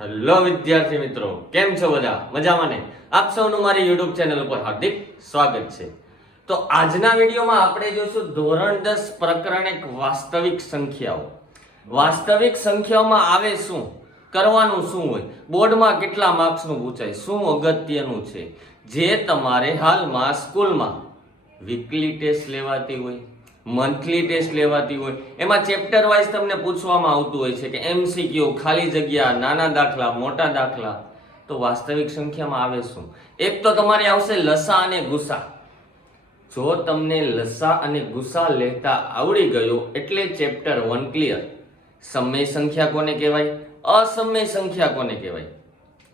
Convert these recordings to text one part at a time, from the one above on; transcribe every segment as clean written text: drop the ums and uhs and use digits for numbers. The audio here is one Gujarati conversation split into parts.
હેલો વિદ્યાર્થી મિત્રો, કેમ છો બધા? મજામાં ને? આપ સૌનું મારી YouTube ચેનલ ઉપર હાર્દિક સ્વાગત છે. તો આજના વિડીયોમાં આપણે જોઈશું ધોરણ 10 પ્રકરણ 1 વાસ્તવિક સંખ્યાઓ. વાસ્તવિક સંખ્યાઓમાં આવે શું, કરવાનું શું હોય, બોર્ડમાં કેટલા માર્ક્સનું પૂછાય, શું અગત્યનું છે, જે તમારે હાલમાં સ્કૂલમાં વીકલી ટેસ્ટ લેવાતી હોય, મંથલી ટેસ્ટ લેવાતી હોય, એમાં ચેપ્ટર વાઇઝ તમને પૂછવામાં આવતું હોય છે કે MCQ, ખાલી જગ્યા, નાના દાખલા, મોટા દાખલા. તો વાસ્તવિક સંખ્યામાં આવે શું? એક તો તમારે આવશે લસા અને ગુસા. જો તમને લસા અને ગુસા લેતા આવડી ગયો એટલે ચેપ્ટર 1 ક્લિયર. સમય સંખ્યા કોને કહેવાય, અસમય સંખ્યા કોને કહેવાય,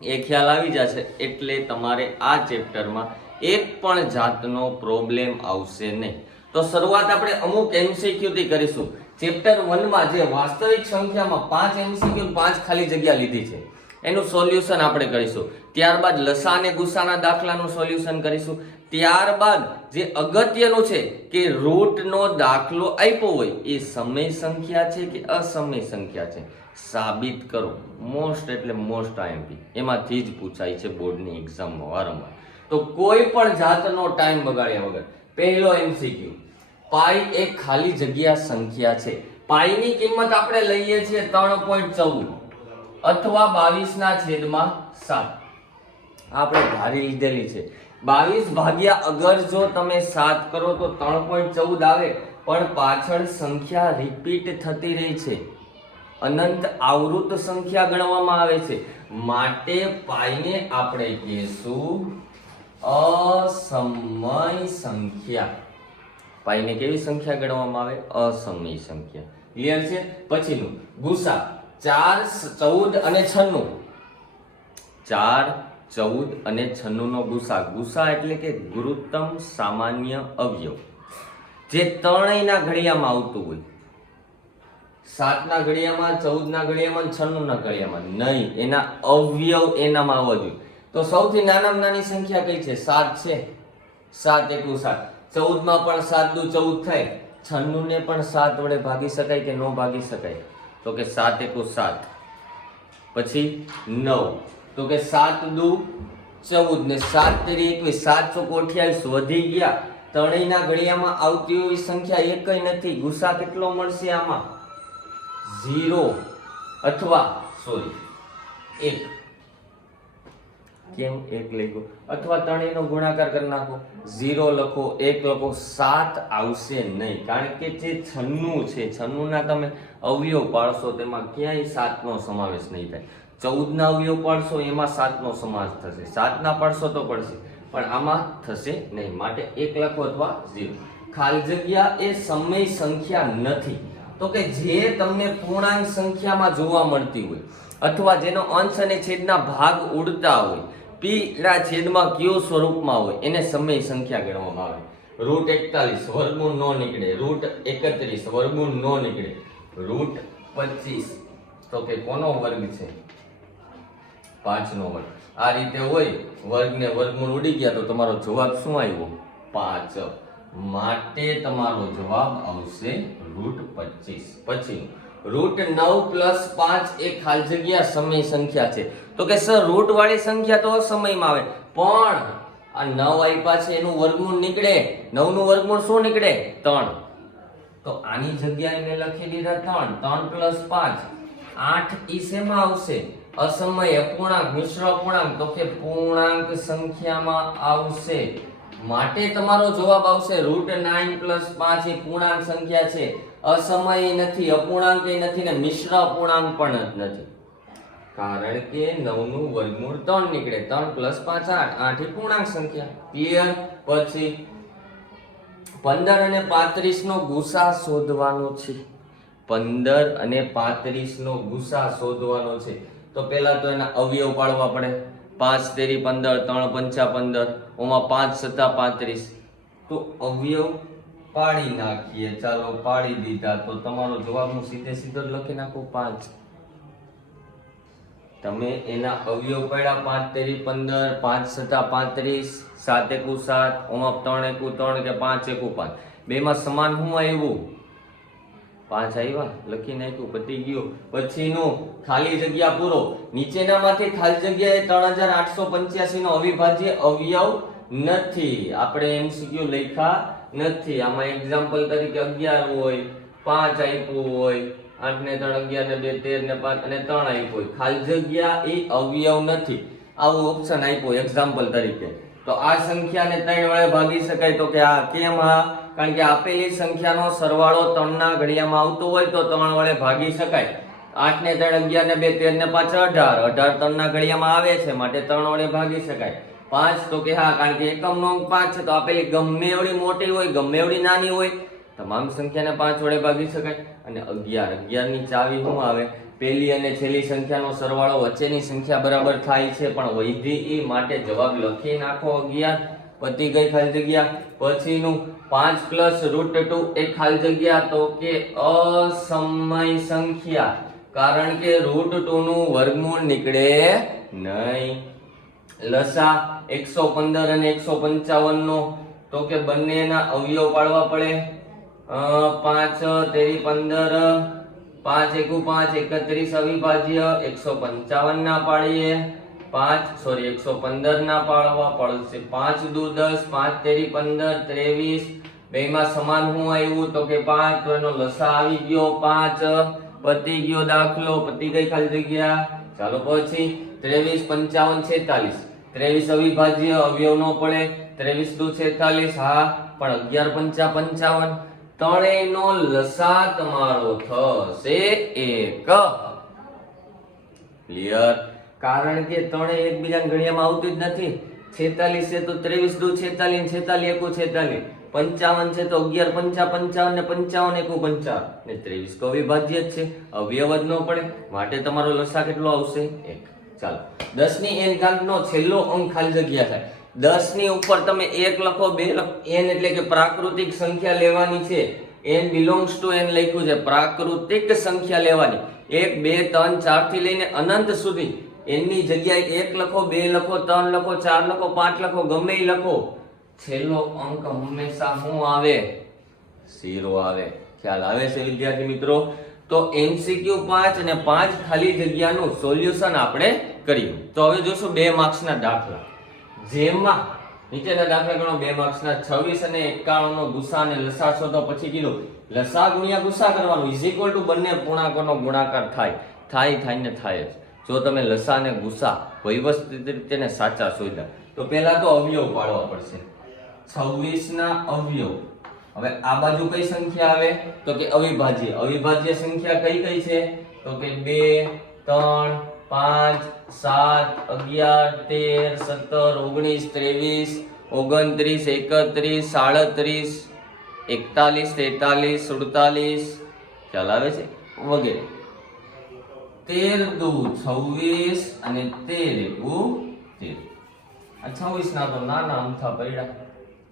એ ખ્યાલ આવી જશે એટલે તમારે આ ચેપ્ટરમાં એક પણ જાતનો પ્રોબ્લેમ આવશે નહીં. તો શરૂઆત આપણે અમુક MCQ થી કરીશું. ચેપ્ટર 1 માં જે વાસ્તવિક સંખ્યામાં 5 MCQ 5 ખાલી જગ્યા લીધી છે એનું સોલ્યુશન આપણે કરીશું. ત્યારબાદ લસા અને ગુસાના દાખલાનું સોલ્યુશન કરીશું. ત્યારબાદ જે અગત્યનું છે કે રૂટનો દાખલો આપ્યો હોય એ સમય સંખ્યા છે કે અસમય સંખ્યા છે, સાબિત કરો. મોસ્ટ એટલે મોસ્ટ IMP એમાંથી જ પૂછાય છે બોર્ડની એક્ઝામમાં વારંવાર. તો કોઈ પણ જાતનો ટાઈમ બગાડ્યા વગર પહેલો MCQ, પાઈ એક ખાલી જગ્યા સંખ્યા છે. પાઈની કિંમત આપણે લઈએ છીએ 3.14 અથવા 22/7. આપણે ધારી લીધેલી છે 22 ભાગ્યા અગર જો તમે 7 કરો તો 3.14 આવે, પણ પાછળ સંખ્યા રિપીટ થતી રહી છે, અનંત આવૃત સંખ્યા ગણવામાં આવે છે, માટે પાઈને આપણે કહીશું અસમય સંખ્યા. પાઈને કેવી સંખ્યા ગણવામાં આવે? અસમય સંખ્યા. ક્લિયર છે? પછીનું ગુસા 4, 14 અને 96. 4, 14 અને 96 નો ગુસા. ગુસા એટલે કે ગુરુત્તમ સામાન્ય અવયવ, જે ત્રણેયના ઘડિયામાં આવતું હોય. 7 ના ઘડિયામાં, 14 ના ઘડિયામાં, 96 ના ઘડિયામાં નહીં, એના અવયવ એનામાં આવવા જોઈએ. તો સૌથી નાનામાં નાની સંખ્યા કઈ છે? 7 છે. 7 એકુ 7. 14 માં પણ 7 દુ 14 થાય. 96 ને પણ 7 વડે ભાગી શકાય કે ન ભાગી શકાય? તો કે 7 એકુ 7. પછી 9, તો કે 7 દુ 14 ને 7 તેરી 21, 7 ચોક 28 વધી ગયા. ત્રણેયના ઘડિયામાં આવતી હોય સંખ્યા એકય નથી. ગુસા કેટલો મળશે આમાં? 0 અથવા 1. કેમ 1 લખો અથવા ત્રણેયનો ગુણાકાર કરી નાખો, 0 લખો, 1 લખો, 7 આવશે નહીં. કારણ કે જે 96 છે, 96 ના તમે અવયવ પાડશો તેમાં ક્યાંય 7 નો સમાવેશ નહીં થાય. 14 ના અવયવ પાડશો એમાં 7 નો સમાવેશ થશે. 7 ના પાડશો તો પડશે, પણ આમાં થશે નહીં. માટે 1 લખો અથવા 0. ખાલી જગ્યા એ સમય સંખ્યા નથી. તો કે જે તમને પૂર્ણાંક સંખ્યામાં જોવા મળતી હોય અથવા જેનો અંશ અને છેદના ભાગ ઉડતા હોય, p ના છેદમાં q સ્વરૂપમાં હોય, એને સમય સંખ્યા ગણવામાં આવે. રૂટ 41 વર્ગમૂળ નો નીકળે, રૂટ 31 વર્ગમૂળ નો નીકળે, રૂટ 25 તો કે કોનો વર્ગ છે? 5 નો વર્ગ. આ રીતે હોય, વર્ગ ને વર્ગમૂળ ઉડી ગયા તો તમારો જવાબ શું આવ્યો? 5. માટે તમારો જવાબ આવશે રૂટ 25. પછી રૂટ 9 + 5 એ ખાલી જગ્યા સમય સંખ્યા છે. તો કે સર રૂટ વાળી સંખ્યા તો અસમયમાં આવે, પણ આ 9 આપ્યા છે એનું વર્ગમૂળ નીકળે. 9 નું વર્ગમૂળ શું નીકળે? 3. તો આની જગ્યાએ મેં લખી દીધા 3. 3 + 5 8 ઈ શેમાં આવશે? અસમય, અપૂર્ણાંક, મિશ્ર અપૂર્ણાંક. તો કે પૂર્ણાંક સંખ્યામાં આવશે. માટે તમારો જવાબ આવશે રૂટ 9 + 5 એ પૂર્ણાંક સંખ્યા છે. અસમય નથી, અપૂર્ણાંક નથી ને મિશ્ર અપૂર્ણાંક પણ નથી. કારણ કે 9 નું વર્ગમૂળ 3 નીકળે. 3 + 5 8, 8 એ પૂર્ણાંક સંખ્યા. ક્લિયર? પછી 15 અને 35 નો ગુસા શોધવાનો છે. 15 અને 35 નો ગુસા શોધવાનો છે. તો પહેલા તો એના અવયવ પાડવા પડે. 5 તેરી 15, 3 પંચા 15, ઓમાં 5 સત્તા 35. તો અવયવ પાડી નાખીએ. ચાલો પાડી દીધા તો તમારો જવાબ હું સીધે સીધો જ લખી નાખું 5. તમે એના અવયવ પાડ્યા. 5 તેરી 15, 5 સત્તા 35, 7 એકુ 7, ઓમાં 3 એકુ 3 કે 5 એકુ 5. બેમાં સમાન શું આવ્યું? 5 આવ્યા, લખી નાખ્યું, પતી ગયું. પછીનું ખાલી જગ્યા પૂરો. નીચેનામાંથી ખાલી જગ્યાએ 3885 નો અવિભાજ્ય અવયવ નથી. આપણે એમસીક્યુ લખ્યા નથી. આમાં એક્ઝામ્પલ તરીકે 11 હોય, 5 આપ્યું હોય, 8 ને 3 11 ને 2 13 ને 5 અને 3 આપ્યું હોય. ખાલી જગ્યા એ અવયવ નથી, આવું ઓપ્શન આપ્યું એક્ઝામ્પલ તરીકે. તો આ સંખ્યાને 3 વડે ભાગી શકાય. તો કે આ કેમ? કારણ કે આપેલી સંખ્યાનો સરવાળો 3 ના ઘડિયામાં આવતો હોય તો 3 વડે ભાગી શકાય. 8 ને 3 11 ને 2 13 ને 5 18, 18 3 ના ઘડિયામાં આવે છે માટે 3 વડે ભાગી શકાય. 5 તો કે કારણ કે એકમનો અંક 5 છે તો આપેલી ગમે એવડી મોટી હોય ગમે એવડી નાની હોય તમામ સંખ્યાને 5 વડે ભાગી શકાય. અને 11 ની ચાવી શું આવે? પહેલી અને છેલ્લી સંખ્યાનો સરવાળો વચ્ચેની સંખ્યા બરાબર થાય છે પણ વૈધી ઈ માટે જવાબ લખી નાખો 11. પતી ગઈ ખાલી જગ્યા. પછીનું 5 + √2 એ ખાલી જગ્યા. તો કે અસમય સંખ્યા, કારણ કે √2 નું વર્ગમૂળ નીકળે નહીં. લસા 115 અને 155 નો, તો કે બંનેના અવયવ પાડવા પડે. 5 તેરી 15, 5 એકુ 5 31 અવિભાજ્ય. 155 ના પાડીએ, 115 ના પાડવા પડશે. 5 દુ 10, 5 તેરી 15, 23. બેમાં સમાન શું આવ્યું? તો કે 5. તો એનો લસા આવી ગયો 5. પતી ગયો દાખલો, પતી ગઈ ખાલી જગ્યા. ચાલો પછી 23 55 46. 23 અવિભાજ્ય અવયવ નો પડે. 23 દુ 46, હા, પણ 11 5 55. ત્રણેયનો લસા તમારો થશે 1. ક્લિયર? કારણ કે ત્રણેય એકબીજાના ઘડિયામાં આવતું જ નથી. 46 છે તો 23 દુ 46, 46 એકુ 46. 55 છે તો 11 5 55 ને 55 એકુ 55 ને 23 તો અવિભાજ્ય જ છે, અવયવ જ ન પડે માટે તમારો લસા કેટલો આવશે? 1. ચાલો 10 ની n ઘાતનો છેલ્લો અંક ખાલી જગ્યા થાય. 10 ની ઉપર તમે 1 લખો, 2 લખો. n એટલે કે પ્રાકૃતિક સંખ્યા લેવાની છે. n belongs to n લખ્યું છે, પ્રાકૃતિક સંખ્યા લેવાની. 1 2 3 4 થી લઈને અનંત સુધી n ની જગ્યાએ 1 લખો, 2 લખો, 3 લખો, 4 લખો, 5 લખો, ગમે ઈ લખો. છેલ્લો અંક હંમેશા શું આવે? 0 આવે. ખ્યાલ આવે છે વિદ્યાર્થી મિત્રો? તો MCQ 5 અને 5 ખાલી જગ્યાનું સોલ્યુશન આપણે કર્યું. તો હવે જોશું 2 માર્ક્સના દાખલા. જેમાં નીચેના દાખલા ગણો 2 માર્ક્સના. 26 અને 51 નો ગુસા અને લસા શોધો. પછી કીધું લસા ગુણ્યા ગુસા કરવાનું ઇઝ ઇક્વલ ટુ બંને પૂર્ણાંકોનો ગુણાકાર થાય ને થાય જ. જો તમે લસા અને ગુસા વ્યવસ્થિત રીતે ને સાચા શોધ્યા તો પહેલા તો અવયવ પાડવા પડશે. 26 ના અવયવ. હવે આ બાજુ કઈ સંખ્યા આવે? તો કે અવિભાજ્ય. અવિભાજ્ય સંખ્યા કઈ કઈ છે? તો કે 2 3 5 7 11 13 17 19 23 29 31 37 41 43 ખ્યાલ આવે છે? વગેરે. 13 દુ 26 અને 13 એકુ 13. આ 26 ના તો નાના અમથા પડ્યા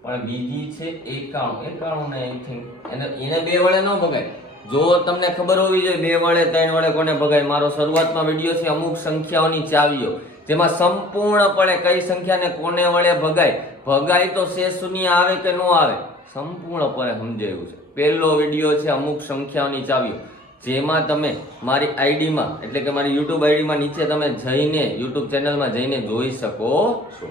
પણ બીજી છે 91 ને આઈ થિંક એને 2 વડે ન ભગાય. જો તમને ખબર હોવી જોઈએ 2 વડે 3 વડે કોને ભગાય. મારો શરૂઆતમાં વિડિયો છે અમુક સંખ્યાઓની ચાવીઓ, જેમાં સંપૂર્ણપણે કઈ સંખ્યાને કોને વડે ભગાય તો શેષ શૂન્ય આવે કે ન આવે સંપૂર્ણપણે સમજાયું છે. પહેલો વિડિયો છે અમુક સંખ્યાઓની ચાવીઓ, જેમાં તમે મારી આઈડીમાં એટલે કે મારી YouTube આઈડીમાં નીચે તમે જઈને YouTube ચેનલમાં જઈને જોઈ શકો છો.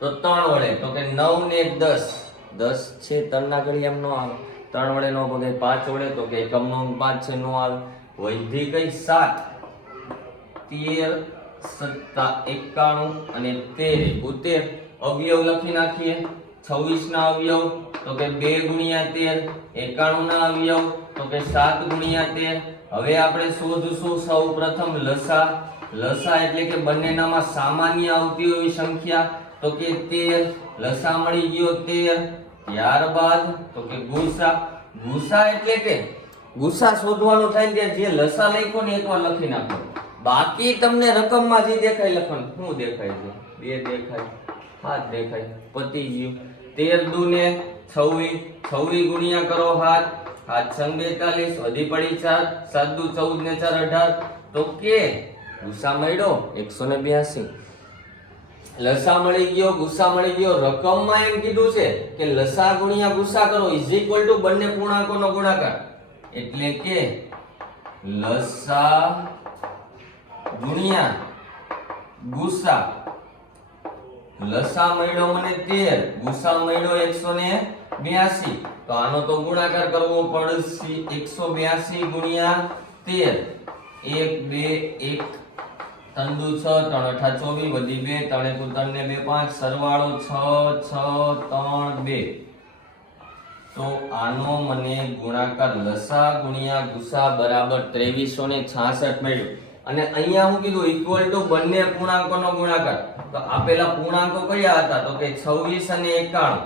તો 3 વડે તો કે 9 ને 10 છે 3 ના ઘડિયામાં નો આવે. 3 વડે નો ભગાય. 5 વડે તો કે એકમનો અંક 5 છે, નો આવે. વૈધી કઈ 7 13 7 91 અને 13 71. અવયવ લખી નાખીએ. 26 ના અવયવ તો કે 2 ગુણ્યા 13. 91 ના અવયવ તો કે 7 ગુણ્યા 13. હવે આપણે શોધશું સૌ પ્રથમ લસા. લસા એટલે કે બંનેનામાં સામાન્ય આવતી હોય સંખ્યા તો કે 13. લસા મળી ગયો 13. ત્યારબાદ તો કે ગુસા. ગુસા એટલે કે ગુસા શોધવાનો થાય ત્યાં જે લસા લખ્યો ને એકવાર લખી નાખો. બાકી તમને રકમમાં જે દેખાય લખવાનું. શું દેખાય છે? 2 દેખાય, 7 દેખાય, પતી ગયું. 13 દુ ને 26. 26 ગુણ્યા કરો 7. 7 42 વધી પડી 4. 7 દુ 14 ને 4 18. તો કે ગુસા મળ્યો 182. લસા મળી ગયો, ગુસા મળી ગયો. રકમમાં એમ કીધું છે કે લસા ગુણ્યા ગુસા કરો ઇઝ ઇક્વલ ટુ બંને પૂર્ણાંકોનો ગુણાકાર. એટલે કે લસા ગુણ્યા ગુસા. લસા મળ્યો મને 13, ગુસા મળ્યો 182. તો આનો તો ગુણાકાર કરવો પડશે. 182 ગુણ્યા 13. 1 2 1 3 દુ 6 3 8 24 વધી 2 3 1 3 ને 2 5 સરવાળો 6 6 3 2. તો આનો મને ગુણાકાર લસા ગુણ્યા ગુસા બરાબર 2366 મળ્યો. અને અહીંયા હું કીધું ઇક્વલ ટુ બંને પૂર્ણાંકોનો ગુણાકાર. તો આપેલા પૂર્ણાંકો કયા હતા? તો કે 26 અને 91.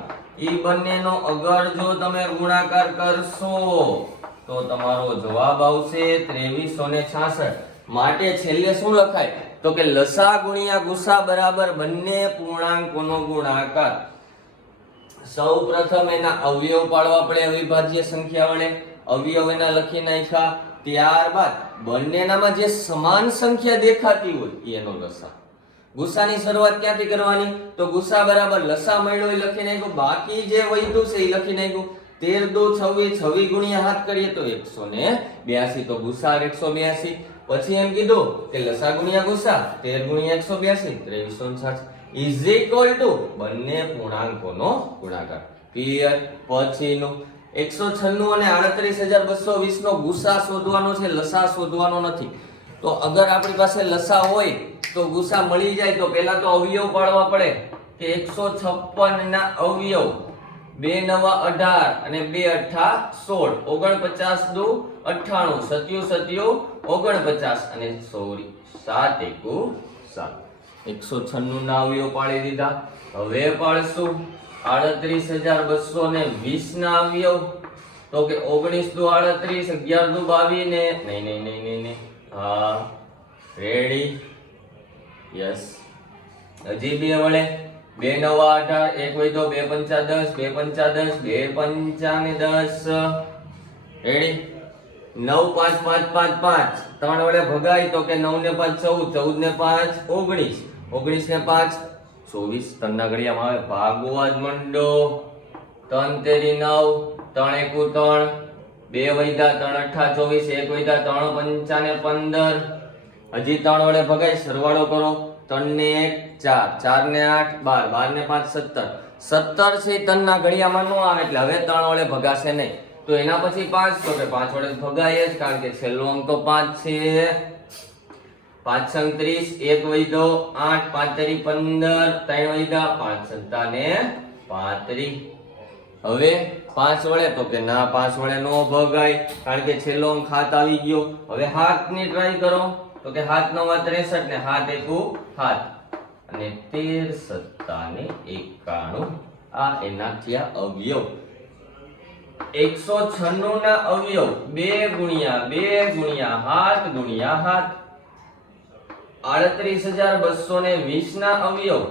ઈ બંનેનો અગર જો તમે ગુણાકાર કરશો તો તમારો જવાબ આવશે 2366. માટે છેલ્લે શું લખાય? તો કે લસા ગુણ્યા ગુસા બરાબર બંને પૂર્ણાંકોનો ગુણાકાર. સૌપ્રથમ એના અવયવ પાડવા પડે અવિભાજ્ય સંખ્યા વડે. અવયવ એના લખી નાખ્યા. ત્યારબાદ બંનેનામાં જે સમાન સંખ્યા દેખાતી હોય એનો લસા. ગુસાની શરૂઆત ક્યાંથી કરવાની? તો ગુસા બરાબર લસા મળ્યો એ લખી નાખ્યું. બાકી જે વધ્યું છે એ લખી નાખ્યું. 13 દુ 26, 26 ગુણ્યા 7 કરીએ તો 182. તો ગુસા 182. પછી એમ કીધું કે લસા ગુણ્યા ગુસા 13 ગુણ્યા 182 2366 ઇઝ ઇક્વલ ટુ બંને પૂર્ણાંકોનો ગુણાકાર. ક્લિયર? પછીનું 196 અને 38220 નો ગુસા શોધવાનો છે, લસા શોધવાનો નથી. તો અગર આપણી પાસે લસા હોય તો ગુસા મળી જાય તો પહેલા તો અવયવ પાડવા પડે કે 156 ના અવયવ 2 નવા 18 અને 2 અઠ્ઠા 16, 49 દુ 98, 77 49 અને 7 એકુ 7. 196 ના અવયવ પાડી દીધા. હવે પાડશું 38220 ના અવયવ. તો કે 19 દુ 38, 11 દુ 22 ને નહીં. હા, રેડી? યસ. હજી બે વડે 2 નવા 18, 1 વધ્યો 2 પંચા 10, 2 પંચા 10, 2 પંચા ને 10. રેડી? 9 5 5 5 5 3 વડે ભગાય તો કે 9 ને 5 14, 14 ને 5 19, 19 ને 5 24. તનના ઘડિયામાં આવે ભાગવા જ મંડો. 3 તેરી 9, 3 એકુ 3, 2 વૈધા 3 અઠ્ઠા 24, 1 વૈધા 3 પંચા ને 15. હજી 3 વડે ભગાય, સરવાળો કરો. 3 ને 1 4, 4 ને 8 12, 12 ને 5 17. 17 છે તનના ઘડિયામાં નો આવે એટલે હવે 3 વડે ભગાશે નહીં. તો એના પછી 5, તો કે 5 વડે ભગાય જ, કારણ કે છેલ્લો અંક તો 5 છે. 5 સંગ 30, 1 વૈધો 8, 5 તેરી 15, 3 વૈધા 5 સત્તા ને 35. હવે 5 વડે તો કે ના, 5 વડે નો ભગાય, કારણ કે છેલ્લો અંક 7 આવી ગયો. હવે 7 ની ટ્રાય કરો તો કે 7 9 63 ને 7 એકુ 7 અને 13 સત્તા ને 91. આ એના થયા અવયવ. 196 ના અવયવ 2 ગુણ્યા 2 ગુણ્યા 7 ગુણ્યા 7. 38220 ના અવયવ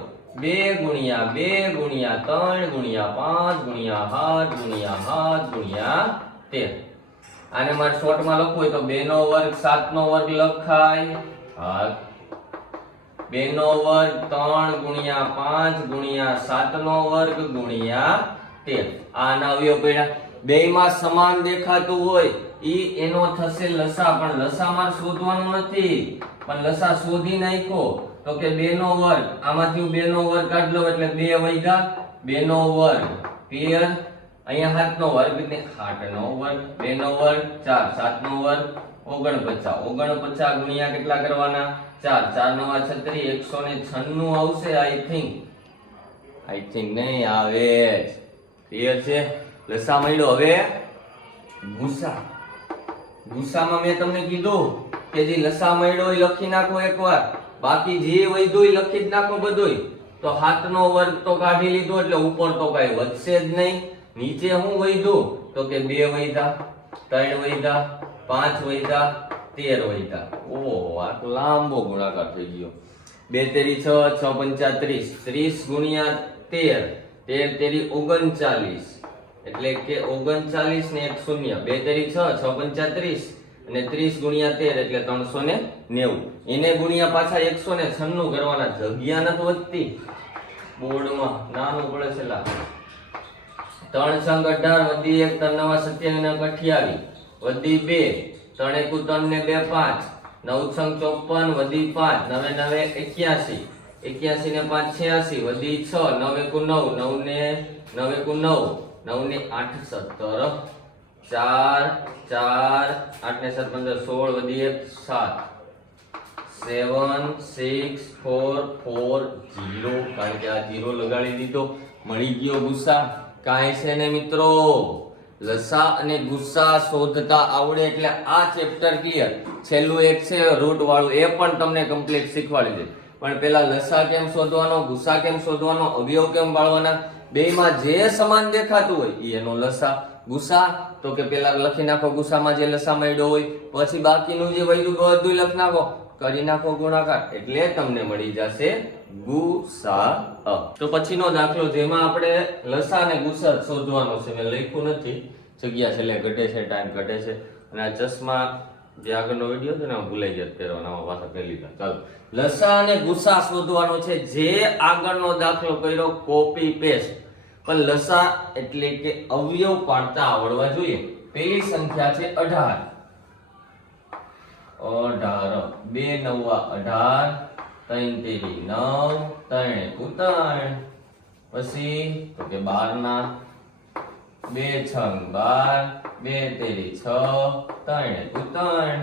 2 ગુણ્યા 2 ગુણ્યા 3 ગુણ્યા 5 ગુણ્યા 7 ગુણ્યા 7 ગુણ્યા 13. આને મારે શોર્ટમાં લખવું હોય તો 2 નો વર્ગ 7 નો વર્ગ લખાય. હા, 2 નો વર્ગ 3 ગુણ્યા 5 ગુણ્યા 7 નો વર્ગ ગુણ્યા 13. આના અવયવ પડ્યા. બેયમાં સમાન દેખાતું હોય ઈ એનો થશે લસા. પણ લસા મારે શોધવાનું નથી, પણ લસા શોધી નાખ્યો તો કે 2 નો વર્ગ. આમાંથી હું 2 નો વર્ગ કાઢ લઉં એટલે 2 વૈધા 2 નો વર્ગ. ક્લિયર? અહીંયા 7 નો વર્ગ ને 8 નો વર્ગ, 2 નો વર્ગ 4, 7 નો વર્ગ 49. 49 ગુણ્યા કેટલા કરવાના? 4, 4 નવા 36, 196 આવશે. આઈ થિંક નહીં આવે. ક્લિયર છે? લસા મળ્યો. હવે ગુસા. ગુસામાં મેં તમને કીધું કે જે લસા મળ્યો એ લખી નાખો એકવાર, બાકી જે વધ્યું એ લખી જ નાખો બધુંય. તો 7 નો વર્ગ તો કાઢી લીધો એટલે ઉપર તો કઈ વધશે જ નહીં. નીચે શું વધ્યું? તો કે 2 વૈધા 3 વૈધા 5 વૈધા 13 વૈધા. ઓહો, આ તો લાંબો ગુણાકાર થઈ ગયો. 2 તેરી 6, 6 પંચા 30, 30 ગુણ્યા 13, 13 તેરી 39, એટલે કે 39 ને 1 શૂન્ય. 2 તેરી 6, 6 પંચા 30 અને 30 ગુણ્યા 13 એટલે 390. એને ગુણ્યા પાછા 196 કરવાના. જગ્યા નથી વધતી બોર્ડમાં, નાનું પડે છે. 3 સંગ 18 વધી 1 3 9 27 28, વધી 2 3 એકુ 3 ને 2 5 9 છંગ 54 વધી 5 9 9 81 81 ને 5 86 વધી 6 9 એકુ 9 9 ને 9 એકુ 9 9 ને 8 17 4 4 8 ને 7 15 16 વધી 1 7 7 6 4 4 0 કારણ કે આ 0 લગાડી દીધો મળી ગયો ગુસા કાંઈ છે ને મિત્રો લસા અને ગુસા શોધતા આવડે એટલે આ ચેપ્ટર ક્લિયર છેલ્લું એક છે રૂટ વાળું એ પણ તમને કમ્પ્લીટ શીખવાડી દે પણ પેલા લસા કેમ શોધવાનો ગુસા કેમ શોધવાનો અવયવ કેમ બાળવાના બેયમાં જે સમાન દેખાતું હોય ઈ એનો લસા ગુસા તો કે પેલા લખી નાખો ગુસામાં જે લસા મળ્યો હોય પછી બાકીનું જે વધ્યું બધું લખી નાખો કરી નાખો ગુણાકાર એટલે તમને મળી જશે ગુસા તો પછીનો દાખલો જેમાં આપણે લસા અને ગુસા શોધવાનો છે મેં લખ્યું નથી જગ્યા છેલ્લે ઘટે છે ટાઈમ ઘટે છે અને આ ચશ્મા જે આગળનો વિડિયો છે ને ભૂલાઈ જાય પહેરવાના પાછા પહેરી લીધા ચાલો લસા અને ગુસા શોધવાનો છે જે આગળનો દાખલો કર્યો કોપી પેસ્ટ પણ લસા એટલે કે અવયવ પાડતા આવડવા જોઈએ પેલી સંખ્યા છે 18 18 2 9 18 3 તેરી 9 3 એકુ 3 પછી તો કે 12 ના 2 છંગ 12 2 તેરી 6 3 એકુ 3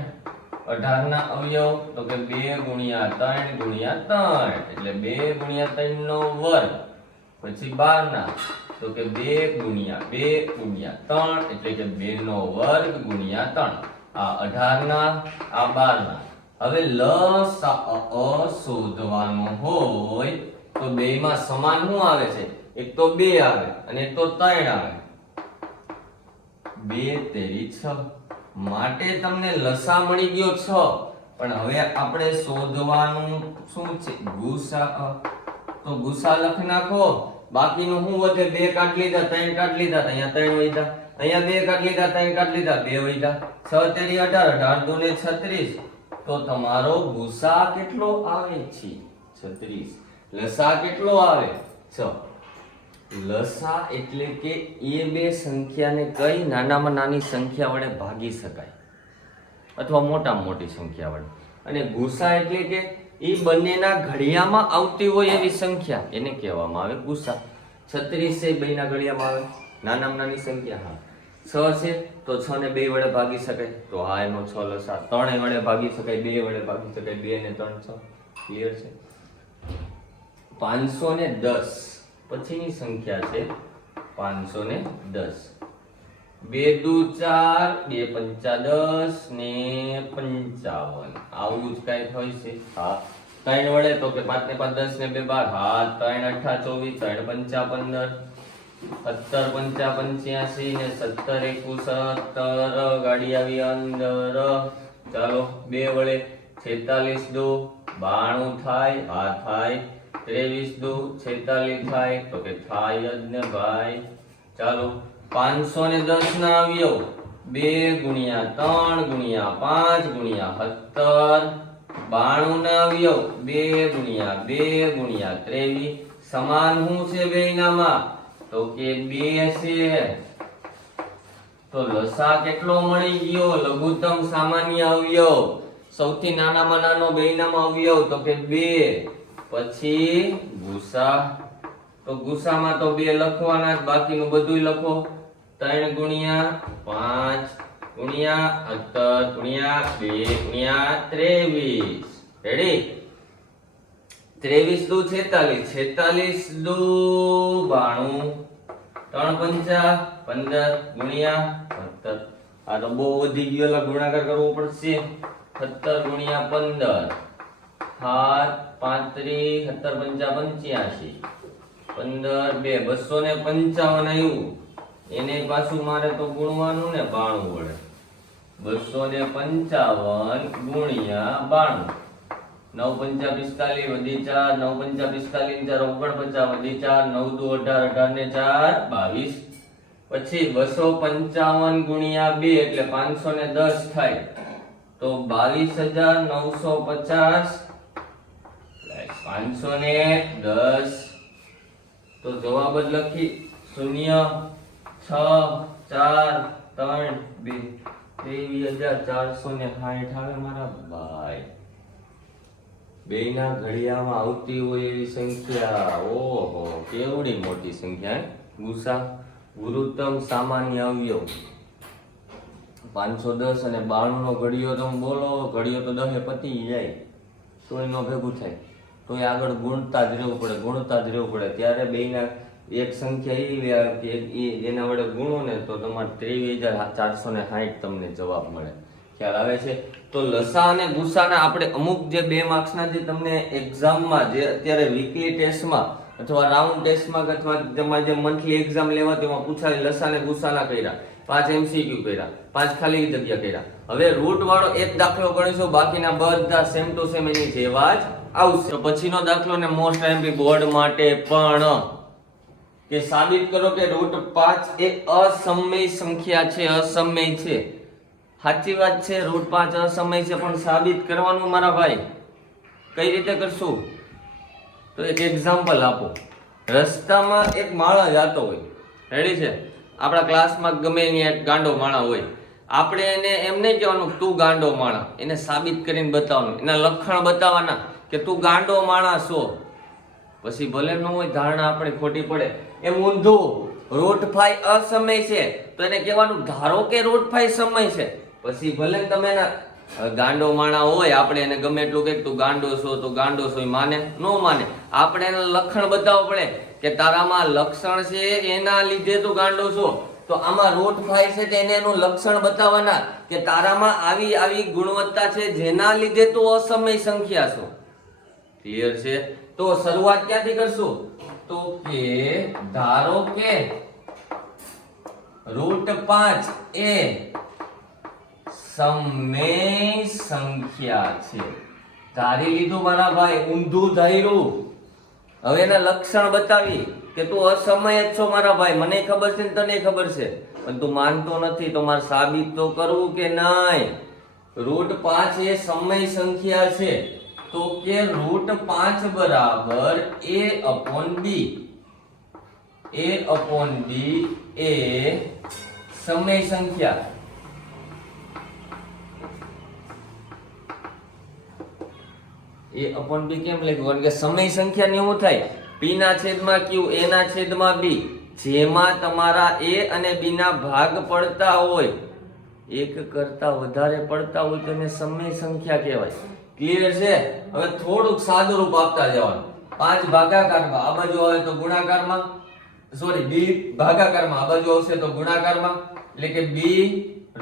18 ના અવયવ તો કે 2 ગુણ્યા 3 ગુણ્યા 3 એટલે 2 ગુણ્યા 3 નો વર્ગ પછી 12 ના તો કે 2 ગુણ્યા 2 ગુણ્યા 3 એટલે કે 2 નો વર્ગ ગુણ્યા 3 આ 18 ના આ 12 ના હવે લસા શોધવાનો હોય તો બેયમાં સમાન શું આવે છે એક તો 2 આવે અને એક તો 3 આવે 2 તેરી 6 માટે તમને લસા મળી ગયો 6 પણ હવે આપણે શોધવાનું શું છે ગુસા તો ગુસા લખી નાખો બાકીનું શું વધે 2 કાઢી લીધા 3 કાઢી લીધા અહીંયા 3 વધ્યા અહીંયા 2 કાઢી લીધા 3 કાઢી લીધા 2 વધ્યા 6 તેરી 18 18 દુ ને 36 તો તમારો ગુસા કેટલો આવે છે 36 લસા કેટલો આવે 6 લસા એટલે કે એ બે સંખ્યાને કઈ નાનામાં નાની સંખ્યા વડે ભાગી શકાય અથવા મોટામાં મોટી સંખ્યા વડે અને ગુસા એટલે કે એ બંનેના ઘડિયામાં આવતી હોય એવી સંખ્યા એને કહેવામાં આવે ગુસા 36 એ બેના ઘડિયામાં આવે નાનામાં નાની સંખ્યા હા 6 છે તો 6 ને 2 વડે ભાગી શકાય તો હા એનો 6 લસા 3 વડે ભાગી શકાય 2 વડે ભાગી શકાય 2 ને 3 6 ક્લિયર છે 510 પછીની સંખ્યા છે 510 2 દુ 4 2 પંચા 10 ને 55 આવું જ કઈ હોય છે હા 3 વડે તો કે 5 ને 5 10 ને 2 12 હા 3 8 24 3 પંચા 15 17 પંચા 85 ને 17 એકુ 17 ગાડી આવી અંદર ચાલો 2 વડે 46 દુ 92 થાય હા થાય 23 દુ 46 થાય તો કે થાય જ ને ભાઈ ચાલો 510 ના અવયવ 2 ગુણ્યા 3 ગુણ્યા 5 ગુણ્યા 17 92 ના અવયવ 2 ગુણ્યા 2 ગુણ્યા 23 સમાન શું છે બેયનામાં તો કે 2 છે તો લસા કેટલો મળી ગયો લઘુત્તમ સામાન્ય અવયવ સૌથી નાનામાં નાનો બેયનામાં અવયવ તો કે 2 પછી ગુસા તો ગુસામાં તો 2 લખવાના બાકીનું બધું લખો 3 ગુણ્યા 5 ગુણ્યા 17 ગુણ્યા 2 ગુણ્યા 23 રેડી 23 દુ 46 46 દુ 92 3 પંચા 15 ગુણ્યા 17 આ તો બહુ વધી ગયો એટલે ગુણાકાર કરવો પડશે 17 ગુણ્યા 15 7 35 17 પંચા 85 15 2 255 આવ્યું એને પાછું મારે તો ગુણવાનું ને 92 વડે 255 ગુણ્યા 92 9 પંચા 45 વધી 4 9 પંચા 45 4 49 વધી 4 9 દુ 18 18 ને 4 22 પછી 255 ગુણ્યા 2 એટલે 510 થાય તો 22950 510 તો જવાબ જ લખી 0 6 4 3 2 23,460 આવે મારા ભાઈ. બેયના ઘડિયામાં આવતી હોય એવી સંખ્યા. ઓહો, કેવડી મોટી સંખ્યા. ગુસા ગુરુત્તમ સામાન્ય અવયવ 510 અને 92 નો ઘડિયો તમે બોલો, ઘડિયો તો 10 પતી જાય તો એનો ભેગું થાય તો એ આગળ ગુણતા જ રહેવું પડે. ત્યારે બેયના એક સંખ્યા એવી આવે કે એના વડે ગુણો ને તો તમારે 23,460 તમને જવાબ મળે. ખ્યાલ આવે છે? તો લસા અને ગુસાના આપણે અમુક જે 2 માર્ક્સના જે તમને એક્ઝામમાં જે અત્યારે વીકલી ટેસ્ટમાં અથવા રાઉન્ડ ટેસ્ટમાં અથવા તમારે જે મંથલી એક્ઝામ લેવા તેમાં પૂછાય લસા અને ગુસાના કર્યા, 5 MCQ કર્યા, 5 ખાલી જગ્યા કર્યા. હવે રૂટ વાળો એક દાખલો ગણીશું, બાકીના બધા સેમ ટુ સેમ એની જેવા જ આવશે. તો પછીનો દાખલો ને મોસ્ટ એમપી બોર્ડ માટે પણ કે સાબિત કરો કે રૂટ 5 એ અસમય સંખ્યા છે. અસમય છે, સાચી વાત છે. રૂટ 5 અસમય છે, પણ સાબિત કરવાનું મારા ભાઈ કઈ રીતે કરશું? તો એક એક્ઝામ્પલ આપો. રસ્તામાં એક માણસ જતો હોય, રેડી છે? આપણા ક્લાસમાં ગમે ત્યાં એક ગાંડો માણસ હોય, આપણે એને એમ નહીં કહેવાનું તું ગાંડો માણસ, એને સાબિત કરીને બતાવવાનું, એના લક્ષણ બતાવવાના કે તું ગાંડો માણસ છો. પછી ભલે ન હોય ધારણા આપણે ખોટી પડે એમ ઊંધું રૂટ 5 અસમય છે તો એને કહેવાનું ધારો કે રૂટ 5 સમય છે. પછી ભલે તમે એના ગાંડો માણા હોય, આપણે એને ગમે એટલું કે તું ગાંડો છો તો ગાંડો છો, માને ન માને, આપણે એના લક્ષણ બતાવવું પડે કે તારામાં લક્ષણ છે એના લીધે તું ગાંડો છો. તો આમાં રૂટ 5 છે તેને એનું લક્ષણ બતાવવાના કે તારામાં આવી આવી ગુણવત્તા છે જેના લીધે તું અસમય સંખ્યા છો. ક્લિયર છે? તો શરૂઆત ક્યાંથી કરશું? તો કે ધારો કે રૂટ 5 એ સમય સંખ્યા છે. ધારી લીધું મારા ભાઈ, ઊંધું ધાર્યું. હવે એના લક્ષણ બતાવી કે તું અસમય જ છો મારા ભાઈ, મને ખબર છે ને તને ખબર છે, પણ તું માનતો નથી. તો મારે સાબિત તો કરવું કે નહીં? રૂટ 5 એ સમય સંખ્યા છે તો કે રૂટ 5 બરાબર a/b. a/b એ સમય સંખ્યા. a/b કેમ લખ્યું? કારણ કે સમય સંખ્યા ને એવું થાય p ના છેદમાં q, a ના છેદમાં b, જેમાં તમારા a અને b ના ભાગ પડતા હોય, એક કરતા વધારે પડતા હોય તો એને સમય સંખ્યા કહેવાય. ક્લિયર છે? હવે થોડુંક સાદું રૂપ આપતા જવાનું. 5 ભાગાકારમાં આ બાજુ આવે તો ગુણાકારમાં, સોરી b ભાગાકારમાં આ બાજુ આવશે તો ગુણાકારમાં, એટલે કે b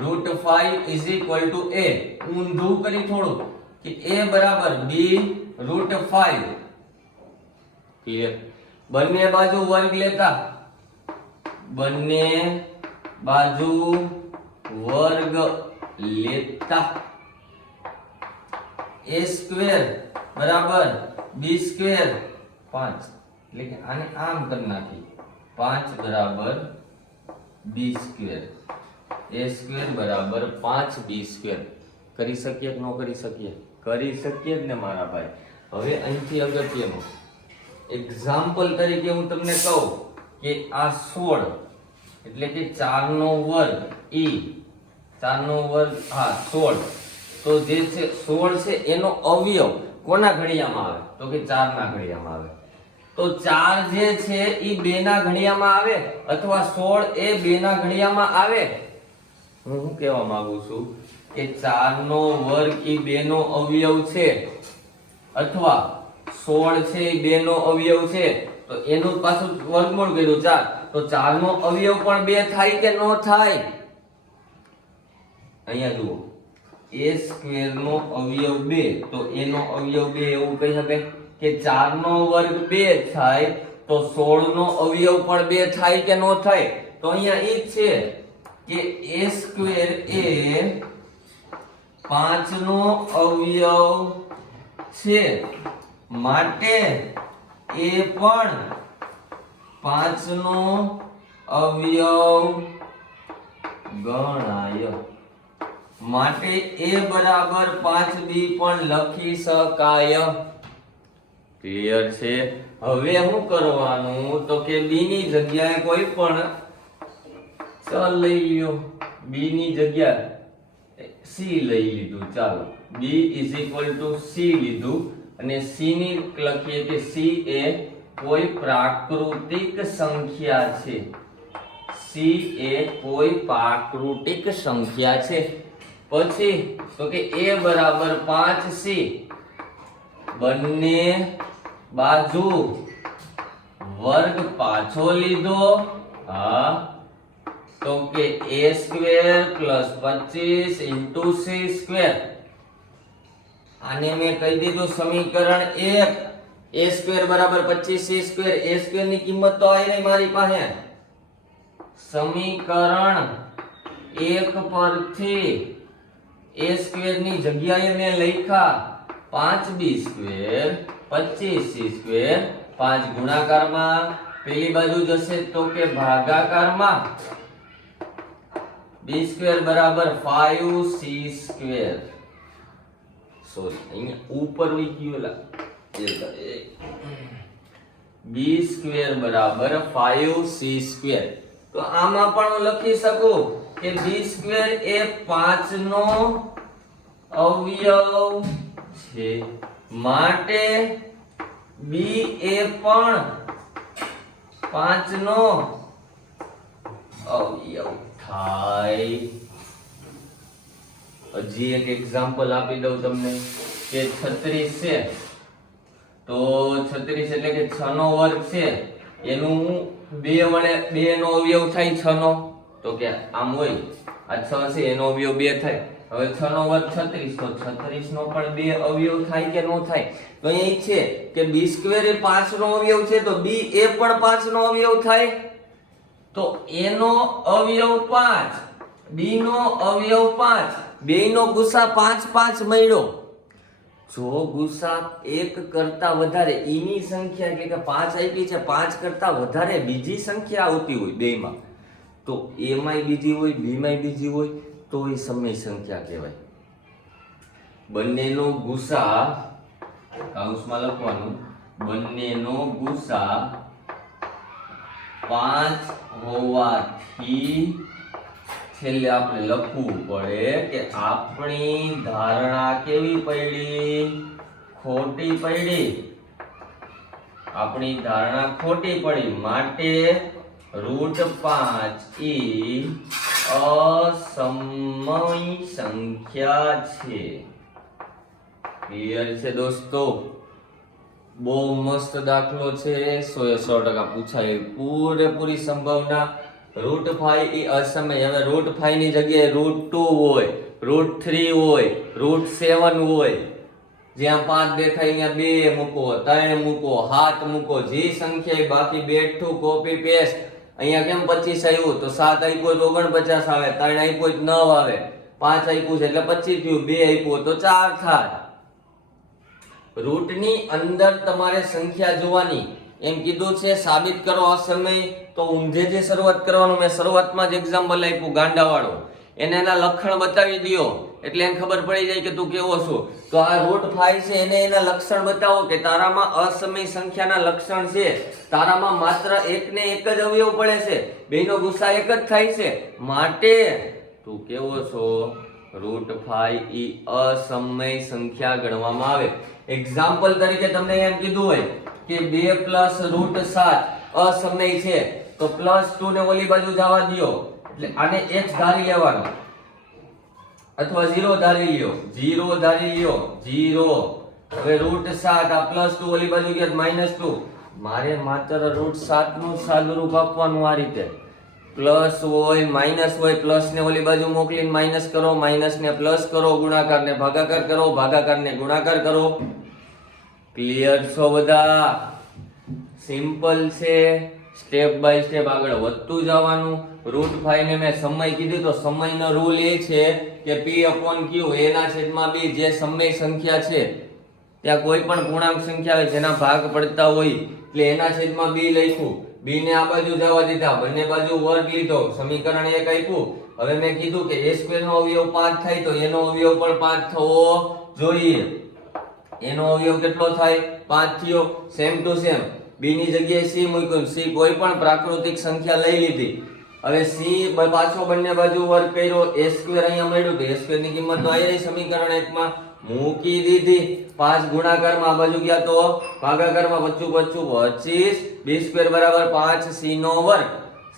root 5 is equal to a. ઊંધું કરી થોડું કે a બરાબર b રૂટ 5. ક્લિયર? બંને બાજુ વર્ગ લેતા, બંને બાજુ વર્ગ લેતા a સ્ક્વેર બરાબર b સ્ક્વેર 5. એટલે કે આને આમ કરી નાખી, 5 બરાબર b સ્ક્વેર, a સ્ક્વેર બરાબર 5b સ્ક્વેર. કરી શકીએ કે ન કરી શકીએ? કરી શકીએ જ ને મારા ભાઈ. હવે અહીંથી અગત્યનું એક્ઝામ્પલ તરીકે હું તમને કહું કે આ 16 એટલે કે 4 નો વર્ગ e, 4 નો વર્ગ, હા 16. તો જે છે 16 છે એનો અવયવ કોના ઘડિયામાં આવે? તો કે 4 ના ઘડિયામાં આવે. તો 4 જે છે એ 2 ના ઘડિયામાં આવે અથવા 16 એ 2 ના ઘડિયામાં આવે. હું શું કહેવા માંગુ છું કે 4 નો વર્ગ એ 2 નો અવયવ છે અથવા 16 છે એ 2 નો અવયવ છે, તો એનું પાછું વર્ગમૂળ કર્યું 4, તો 4 નો અવયવ પણ 2 થાય કે ન થાય? અહીંયા જુઓ, a સ્ક્વેર નો અવયવ 2, તો a નો અવયવ 2 એવું કહી શકાય કે 4 નો વર્ગ 2 થાય તો 16 નો અવયવ પણ 2 થાય કે ન થાય? તો અહીંયા ઈ જ છે કે a સ્ક્વેર એ 5 નો અવયવ છે માટે એ પણ 5 નો અવયવ ગણાય. માટે a બરાબર 5b પણ લખી શકાય. ક્લિયર છે? હવે શું કરવાનું? તો કે b ની જગ્યાએ કોઈ પણ ચલ લઈ લ્યો. b ની જગ્યાએ સી લઈ લીધું. ચાલો b = c લીધું અને c ની લખીએ કે c એ કોઈ પ્રાકૃતિક સંખ્યા છે. c એ કોઈ પ્રાકૃતિક સંખ્યા છે. પછી તો કે a બરાબર 5c, બંને બાજુ વર્ગ પાછો લીધો. હા, તો કે a² + 25 * c². આને મેં કહી દીધું સમીકરણ 1. a² બરાબર 25c². a² ની કિંમત તો આવી નહીં મારી પાસે. સમીકરણ 1 પરથી a² ની જગ્યાએ મેં લખ્યા 5b² 25c². 5 ગુણાકારમાં પેલી બાજુ જશે તો કે ભાગાકારમાં. b² બરાબર 5c². સોરી, અહીંયા ઉપર વિક્યુલા b² બરાબર 5c². તો આમાં પણ હું લખી શકું કે b² એ 5 નો અવયવ છે, માટે b એ પણ 5 નો અવયવ થાય. હજી એક એક્ઝામ્પલ આપી દઉં તમને કે 36 છે, તો 36 એટલે કે 6 નો વર્ગ છે, એનું 2 વડે 2 નો અવયવ થાય 6 નો. તો કે આમ હોય, આ 6 છે એનો અવયવ 2 થાય. હવે 6 નો વર્ગ 36, તો 36 નો પણ 2 અવયવ થાય કે નો થાય? તો અહીં છે કે b² એ 5 નો અવયવ છે, તો b એ પણ 5 નો અવયવ થાય. તો a નો અવયવ 5, b નો અવયવ 5, બેયનો ગુસા 5 5 મળ્યો. જો ગુસા 1 કરતા વધારે e ની સંખ્યા કે 5 આપી છે, 5 કરતા વધારે બીજી સંખ્યા આવતી હોય બેયમાં, તો a માં બીજી હોય, b માં બીજી હોય, તો એ સમય સંખ્યા કહેવાય. બંનેનો ગુસા કૌંસમાં લખવાનું, બંનેનો ગુસા 5 હોવાથી છેલ્લે આપણે લખવું પડે કે આપણી ધારણા કેવી પડી? ખોટી પડી. આપણી ધારણા ખોટી પડી, માટે √5 એ અસમય સંખ્યા છે. ક્લિયર છે દોસ્તો? બહુ મસ્ત દાખલો છે, 100% પૂછાય, પૂરેપૂરી સંભાવના. √5 એ અસમય. હવે √5 ની જગ્યાએ √2 હોય, √3 હોય, √7 હોય. જ્યાં 5 દેખાય ત્યાં 2 મૂકો, 3 મૂકો, 7 મૂકો, જે સંખ્યા બાકી બેઠું કોપી પેસ્ટ. અહીંયા કેમ 25 આવ્યું? તો 7 આપ્યું તો 49 આવે, 3 આપ્યું તો 9 આવે, 5 આપ્યું છે એટલે 25 થયું, 2 આપ્યું તો 4 થાય. રૂટની અંદર તમારે સંખ્યા જોવાની. એમ કીધું છે સાબિત કરો અસમય, તો ઊંધેથી શરૂઆત કરવાનું. મેં શરૂઆતમાં જ એક્ઝામ્પલ આપ્યું ગાંડાવાળો, એને એના લક્ષણ બતાવી દો એટલે એને ખબર પડી જાય કે તું કેવો છો. તો આ √5 છે, એને એના લક્ષણ બતાવો કે તારામાં અસમય સંખ્યાના લક્ષણ છે, તારામાં માત્ર એક ને એક જ અવયવ પડે છે, બેયનો ગુસા એક જ થાય છે, માટે તું કેવો છો? √5 એ અસમય સંખ્યા ગણવામાં આવે. એક્ઝામ્પલ તરીકે તમને એમ કીધું હોય કે 2 + √7 અસમય છે, તો +2 ને ઓલી બાજુ જવા દો, એટલે આને x ધારી લેવાનો, અથવા 0 ધારી લ્યો, 0 ધારી લ્યો, 0. હવે √7 આ +2 ઓલી બાજુ ગયા -2. મારે માત્ર √7 નું સાદુરૂપ આપવાનું. આ રીતે પ્લસ હોય, માઇનસ હોય, પ્લસ ને ઓલી બાજુ મોકલીને માઇનસ કરો, માઇનસ ને પ્લસ કરો, ગુણાકાર ને ભાગાકાર કરો, ભાગાકાર ને ગુણાકાર કરો. ક્લિયર છો બધા? સિમ્પલ છે, સ્ટેપ બાય સ્ટેપ આગળ વધતું જવાનું. √5 ને મેં સમય કીધું, તો સમયનો રૂલ એ છે કે p/q એના છેદમાં b. જે સમય સંખ્યા છે ત્યાં કોઈ પણ પૂર્ણાંક સંખ્યા હોય જેના ભાગ પડતા હોય એટલે એના છેદમાં b લખ્યું, b ને આ બાજુ જવા દીધા, બંને બાજુ વર્ગ લીધો, સમીકરણ 1 આપ્યું. હવે મેં કીધું કે a² નો અવયવ 5 થાય, તો એનો અવયવ પણ 5 થવો જોઈએ. એનો અવયવ કેટલો થાય? 5 થયો. સેમ ટુ સેમ b ની જગ્યાએ c મૂક્યું, c કોઈ પણ પ્રાકૃતિક સંખ્યા લઈ લીધી. હવે c પાછો બંને બાજુ વર્ગ કર્યો a સ્ક્વેર અહીંયા મળ્યું તો a સ્ક્વેર ની કિંમત તો અહીંયા સમીકરણ 1 માં મૂકી દીધી 5 ગુણાકારમાં આ બાજુ ગયા તો ભાગાકારમાં 25 25 b સ્ક્વેર બરાબર 5c નો વર્ગ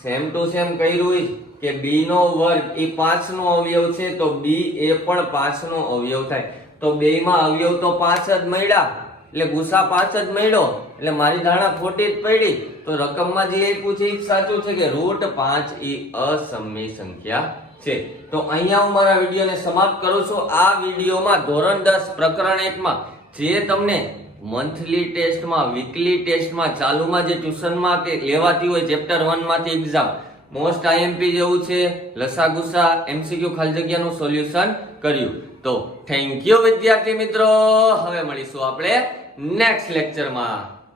સેમ ટુ સેમ કર્યું કે b નો વર્ગ એ 5 નો અવયવ છે તો b એ પણ 5 નો અવયવ થાય તો બેયમાં અવયવ તો 5 જ મળ્યા એટલે ગુસા 5 જ મળ્યો એટલે મારી ધારણા ખોટી જ પડી તો રકમમાં જે આપ્યું છે એ સાચું છે કે √5 એ અસમય સંખ્યા છે તો અહીંયા હું મારા વિડિયોને સમાપ્ત કરું છું આ વિડિયોમાં ધોરણ 10 પ્રકરણ 1 માં જે તમને મંથલી ટેસ્ટમાં વીકલી ટેસ્ટમાં ચાલુમાં જે ટ્યુશનમાં કે લેવાતી હોય ચેપ્ટર 1 માંથી એક્ઝામ મોસ્ટ આઈએમપી જેવું છે લસા ગુસા એમસીક્યુ ખાલી જગ્યાનું સોલ્યુશન કર્યું તો થેન્ક યુ વિદ્યાર્થી મિત્રો હવે મળીશું આપણે નેક્સ્ટ લેક્ચરમાં